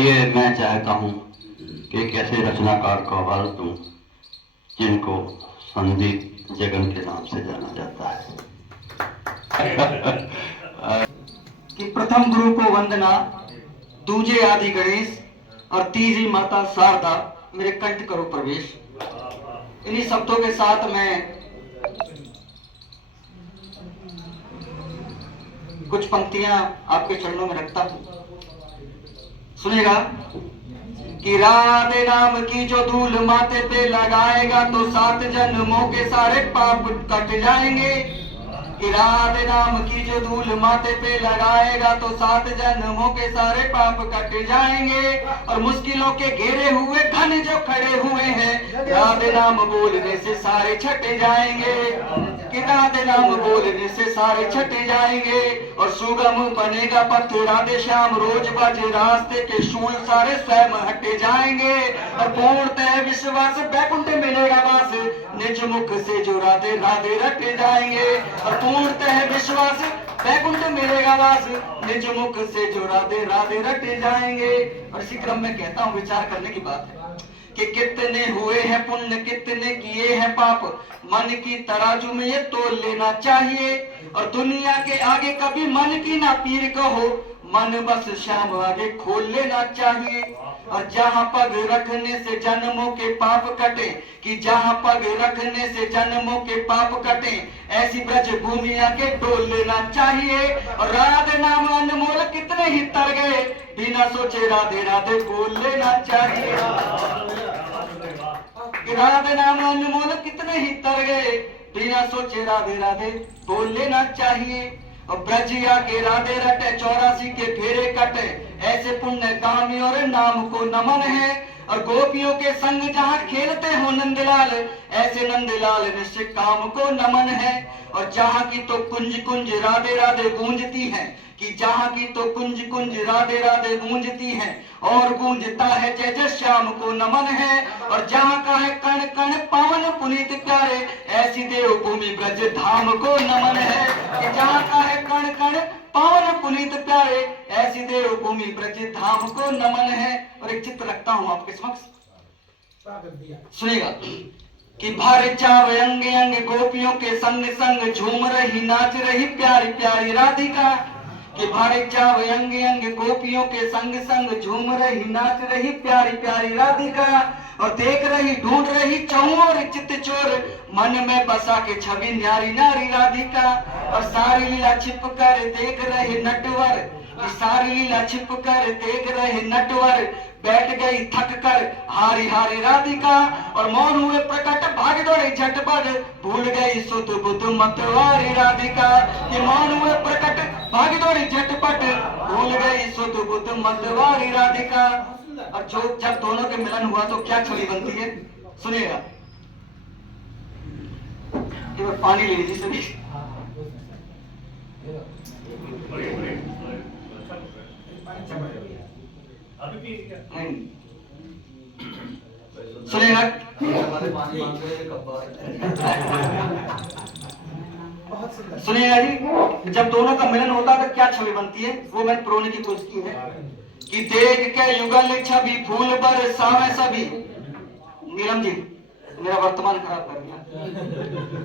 आइए, मैं चाहता हूँ कि एक ऐसे रचनाकार को आवाज दूं जिनको संदीप जगन के नाम से जाना जाता है। कि प्रथम गुरु को वंदना, दूजे आदि गणेश और तीसरी माता शारदा मेरे कंठ करो प्रवेश। इन्हीं शब्दों के साथ मैं कुछ पंक्तियां आपके चरणों में रखता हूं, सुनेगा। कि राधे नाम की जो धूल माथे पे लगाएगा तो 7 जन्मों के सारे पाप कट जाएंगे। कि राधे नाम की जो धूल माथे पे लगाएगा तो 7 जन्मों के सारे पाप कट जाएंगे। और मुश्किलों के घेरे हुए घन जो खड़े हुए हैं, राधे नाम बोलने से सारे छट जाएंगे। कि राधे नाम बोलने से सारे छट जाएंगे और सुगम बनेगा पथ राधे श्याम। रोज बाजे रास्ते के शूल सारे स्वयं हट जाएंगे और पूर्णतः विश्वास बैकुंठ मिलेगा वास। निज मुख से जो राधे राधे रट जाएंगे और पूर्णतः विश्वास बैकुंठ मिलेगा वास। निज मुख से जो राधे राधे रट जाएंगे। और इसी क्रम में कहता हूँ, विचार करने की बात है कि कितने हुए हैं पुण्य, कितने किए हैं पाप, मन की तराजू में ये तोल लेना चाहिए। और दुनिया के आगे कभी मन की ना पीर कहो, मन बस श्याम आगे खोल लेना चाहिए। और जहां पग रखने से जन्मों के पाप कटे, कि जहां पग रखने से जन्मों के पाप कटे, ऐसी ब्रज भूमि आके डोल लेना चाहिए। और राधे नाम अनमोल कितने ही तर गए, बिना सोचे राधे राधे बोल लेना चाहिए। राधे नाम अनमोल कितने ही तर गए, बिना सोचे राधे राधे बोल लेना चाहिए। और ब्रजिया के राधे रटे 84 के फेरे कटे, ऐसे पुण्य कामी और नाम को नमन है। और गोपियों के संग जहाँ खेलते हो नंदलाल, ऐसे नंदलाल निश्चय काम को नमन है। और जहाँ की तो कुंज कुंज राधे राधे गूंजती है, कि जहाँ की तो कुंज कुंज राधे राधे गूंजती है और गूंजता है जय जय श्याम को नमन है। और जहाँ का है कण कण पावन पुनीत प्यारे, ऐसी देवभूमि ब्रज धाम को नमन है। कि जहाँ का है कण कण पावन पुनीत प्यारे, ऐसी देवभूमि ब्रज धाम को नमन है। और एक चित्र रखता हूँ आपके समक्ष, सुनिएगा। कि भर चाव अंग अंग गोपियों के संग संग झूम रही नाच रही प्यारी प्यारी राधिका। कि भर चाव अंग अंग गोपियों के संग संग झूम रही नाच रही प्यारी प्यारी राधिका। और देख रही ढूंढ रही चौर चित चोर, मन में बसा के छवि न्यारी नारी राधिका। और सारी लीला छिप कर देख रहे नटवर, सारी लीला छिप कर देख रहे नटवर, बैठ गई थक कर हारी हारी राधिका। और मौन हुए प्रकट भाग दौड़े झटपट, भूल गई सुध बुध मतवारी राधिका। कि मौन हुए प्रकट भाग दौड़ी झटपट, भूल गई सुध बुध मतवारी राधिका। और जो जब दोनों के मिलन हुआ तो क्या छवि बनती है, सुनिएगा। पानी ले लीजिए सभी। सुनेगा। सुनिएगा जी, जब दोनों का मिलन होता है तो क्या छवि बनती है, वो मैंने प्रोने की कोशिश की है। कि देख के युगल छवि फूल बरसावे सभी, नीलम जी मेरा वर्तमान खराब कर दिया।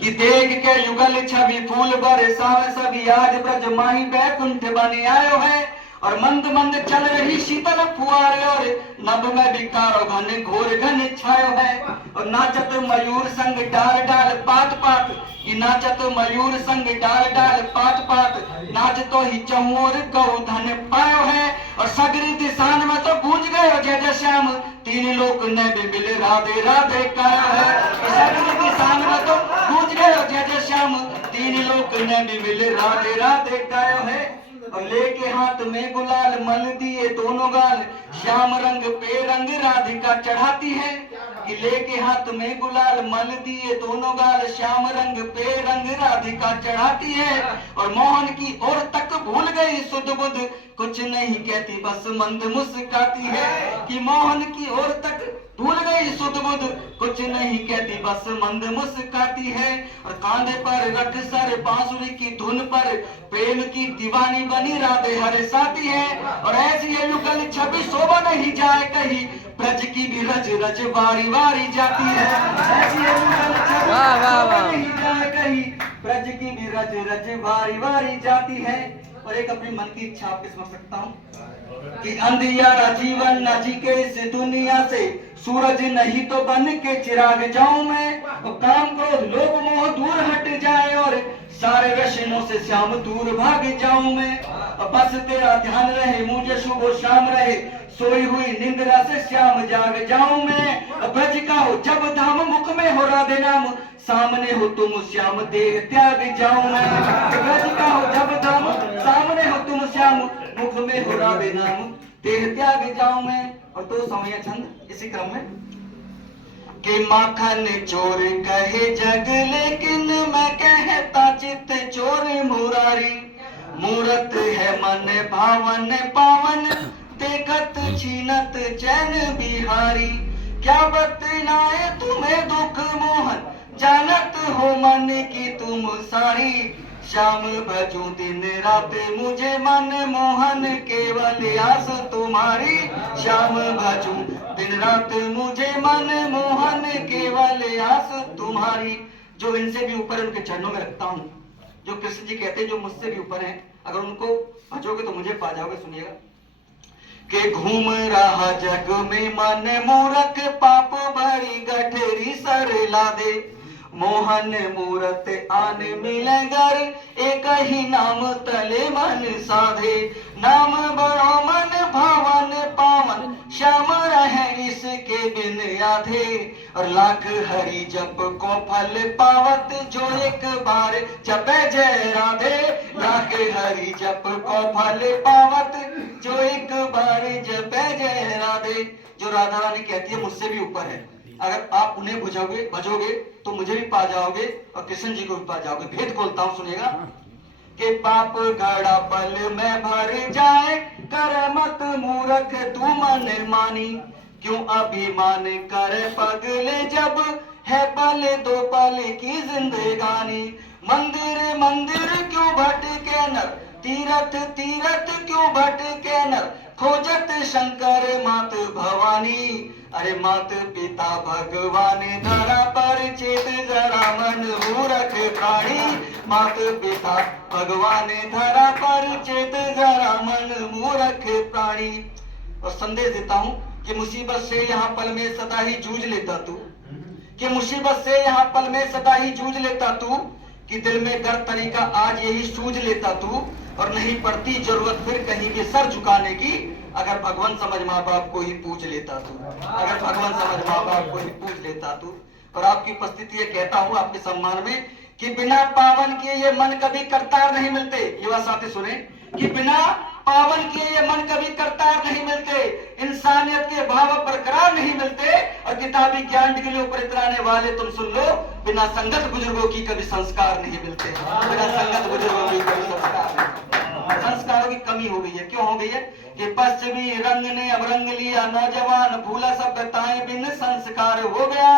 कि देख के युगल छवि फूल बरसावे सभी, आज ब्रज माही बैकुंठ बने आयो है। और मंद मंद चल रही शीतल फुआरे, और नभ में विकारो घन घोर घन छायो है। और नाचत मयूर संग डाल डाल पात पात, कि नाचत मयूर संग डाल डाल पात पात, नाच तो ही चहुर गौ धन पायो है। और सगरी दिशान में तो गूंज गए जय जय श्याम, तीन लोक ने भी मिले राधे राधे काया है। सगरी दिशान में तो गूंज गए जय जय श्याम, तीन लोक ने भी मिले राधे राधे काया है। और लेके हाथ में गुलाल मल दिए दोनों गाल, श्याम रंग पे रंग राधिका चढ़ाती है। कि लेके हाथ में गुलाल मल दिए दोनों गाल श्याम रंग पे रंग राधिका चढ़ाती है और मोहन की ओर तक भूल गई सुध बुध कुछ नहीं कहती बस मंद मुस्काती है कि मोहन की ओर तक भूल गई सुध बुध कुछ नहीं कहती बस मंद मुस्काती है और कांधे पर रख सर बांसुरी की धुन पर प्रेम की दीवानी बनी राधे हरे साथी है और ऐसी है युगल छवि शोभा नहीं जाए कहीं ब्रज की भी रज रज बारी बारी जाती है ऐसी है युगल छवि शोभा नहीं जाए कहीं ब्रज की भी रज रज बारी बारी जाती है। और एक अपनी मन की इच्छा आपके समझ सकता हूँ कि अंधियारा जीवन न जी के इस दुनिया से सूरज नहीं तो बन के चिराग जाऊं मैं और काम क्रोध लोभ मोह दूर हट जाए और सारे व्यसनों से श्याम दूर भाग जाऊं मैं और बस तेरा ध्यान रहे मुझे सुबह शाम रहे सोई हुई निंद्रा से श्याम जाग जाऊं मैं और ब्रज का हो जब धाम मुख में हो राधे नाम सामने हो तुम श्याम देह त्याग जाऊं मैं ब्रज का हो जब धाम सामने हो तुम श्याम मुख में हो राधे नाम देह त्याग जाऊं मैं। और तो समय छंद इसी क्रम में कि माखन चोर कहे जग लेकिन मैं कहता चित्त चोर मुरारी मूरत है मन भावन पावन देखत छीनत चैन बिहारी क्या बतलाए तुम्हें दुख मोहन जानत हो मन की तुम सारी श्याम भजू दिन रात मुझे मन मोहन केवल आस तुम्हारी श्याम भजू दिन रात मुझे मन मोहन केवल आस तुम्हारी। जो इनसे भी ऊपर उनके चरणों में रखता हूँ जो कृष्ण जी कहते हैं जो मुझसे भी ऊपर हैं अगर उनको भजोगे तो मुझे पा जाओगे। सुनिएगा कि घूम रहा जग में मन मूरख पाप भरी गठरी सर ला दे मोहन मूरत आन मिले घर एक ही नाम तले मन साधे नाम बड़ो मन भावन पावन श्याम रहे इसके बिन आधे और लाख हरि जप को फल पावत जो एक बार जपे जय राधे लाख हरि जप को फल पावत जो एक बार जपे जय राधे। जो राधा रानी कहती है मुझसे भी ऊपर है अगर आप उन्हें भजोगे तो मुझे भी पा जाओगे और कृष्ण जी को भी पा जाओगे। भेद खोलता हूं सुनिएगा कि पाप घड़ा पल में भर जाए कर मत मूर्ख तू मन मानी क्यों अभिमान करे पगले जब है पल दो पल की जिंदगानी मंदिर मंदिर क्यों भटके नर तीरथ तीरथ क्यों भटके नर खोजत शंकर मात भवानी अरे मात पिता भगवान धरा पर चेत जरा मन मूरख प्राणी मात पिता भगवान धरा पर चेत जरा मन मूरख प्राणी। और संदेश देता हूं कि मुसीबत से यहाँ पल में सदा ही जूझ लेता तू कि मुसीबत से यहाँ पल में सदा ही जूझ लेता तू कि दिल में गर तरीका आज यही सूझ लेता तू और नहीं पड़ती जरूरत फिर कहीं भी सर झुकाने की अगर भगवान समझ माँ बाप को ही पूछ लेता तू अगर भगवान समझ माँ बाप को ही पूछ लेता तू। और आपकी उपस्थिति कहता हूँ आपके सम्मान में कि बिना पावन किए ये मन कभी करतार नहीं मिलते। युवा साथी सुने कि बिना पावन किए ये मन कभी करतार नहीं मिलते इंसानियत के भाव बरकरार नहीं मिलते और किताबी ज्ञान डिग्री ऊपर इतराने वाले तुम सुन लो बिना संगत बुजुर्गों की कभी संस्कार नहीं मिलते बिना संगत बुजुर्गों की कभी संस्कार नहीं। संस्कारों की कमी हो गई है। क्यों हो गई है कि पश्चिमी रंग ने अब रंग लिया नौजवान भूला सभ्यताएं बिन संस्कार हो गया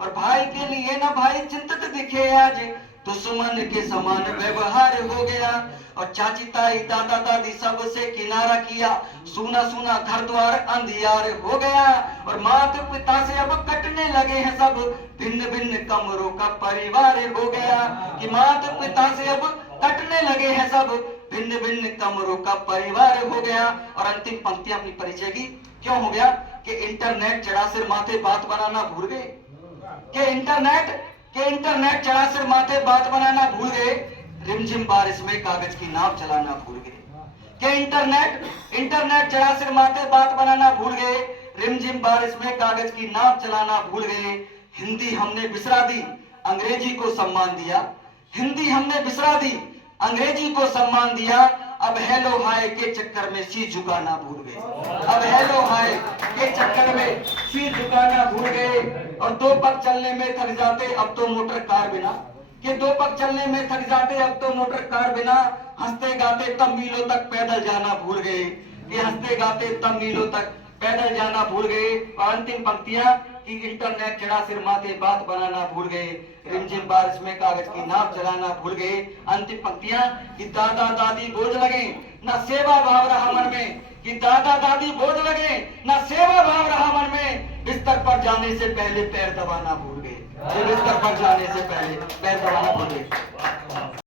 और भाई के लिए न भाई चिंतित दिखे आज दुश्मन के समान व्यवहार हो गया और चाची ताई दादा दादी सबसे किनारा किया सुना सुना घर द्वार अंधियार हो गया और माता पिता से अब कटने लगे हैं सब भिन्न भिन्न कमरों का परिवार हो गया कि माता पिता से अब कटने लगे हैं सब भिन्न भिन्न कमरों का परिवार हो गया। और अंतिम पंक्तियां अपनी परिचय की क्यों हो गया कि इंटरनेट चढ़ा सिर माथे बात बनाना भूल गए कि इंटरनेट चढ़ा सिर माथे बात बनाना भूल गए रिमझिम बारिश में कागज की नाव चलाना भूल गए कि इंटरनेट चढ़ा सिर माथे बात बनाना भूल गए रिमझिम बारिश में कागज की नाव चलाना भूल गए। हिंदी हमने बिसरा दी अंग्रेजी को सम्मान दिया हिंदी हमने बिसरा दी अंग्रेजी को सम्मान दिया अब हेलो हाय के चक्कर में सी झुकाना भूल गए अब हेलो हाय के चक्कर में सी झुकाना भूल गए पग चलने में थक जाते अब तो मोटर कार बिना, कि दो पग चलने में थक जाते अब तो मोटर कार बिना, हंसते गाते तब मीलों तक पैदल जाना भूल गए, कि हंसते गाते तब मीलों तक पैदल जाना भूल गए। और अंतिम पंक्तियां कि इंटरनेट चढ़ा सिर माथे बात बनाना भूल गए, रिमझिम बारिश में कागज की नाव चलाना भूल गए। अंतिम पंक्तियां कि दादा दादी बोझ लगे ना सेवा भाव रहा मन में, कि दादा दादी बोझ लगे ना सेवा भाव रहा मन में, बिस्तर पर जाने से पहले पैर दबाना भूल गए, बिस्तर पर जाने से पहले पैर दबाना भूल गए।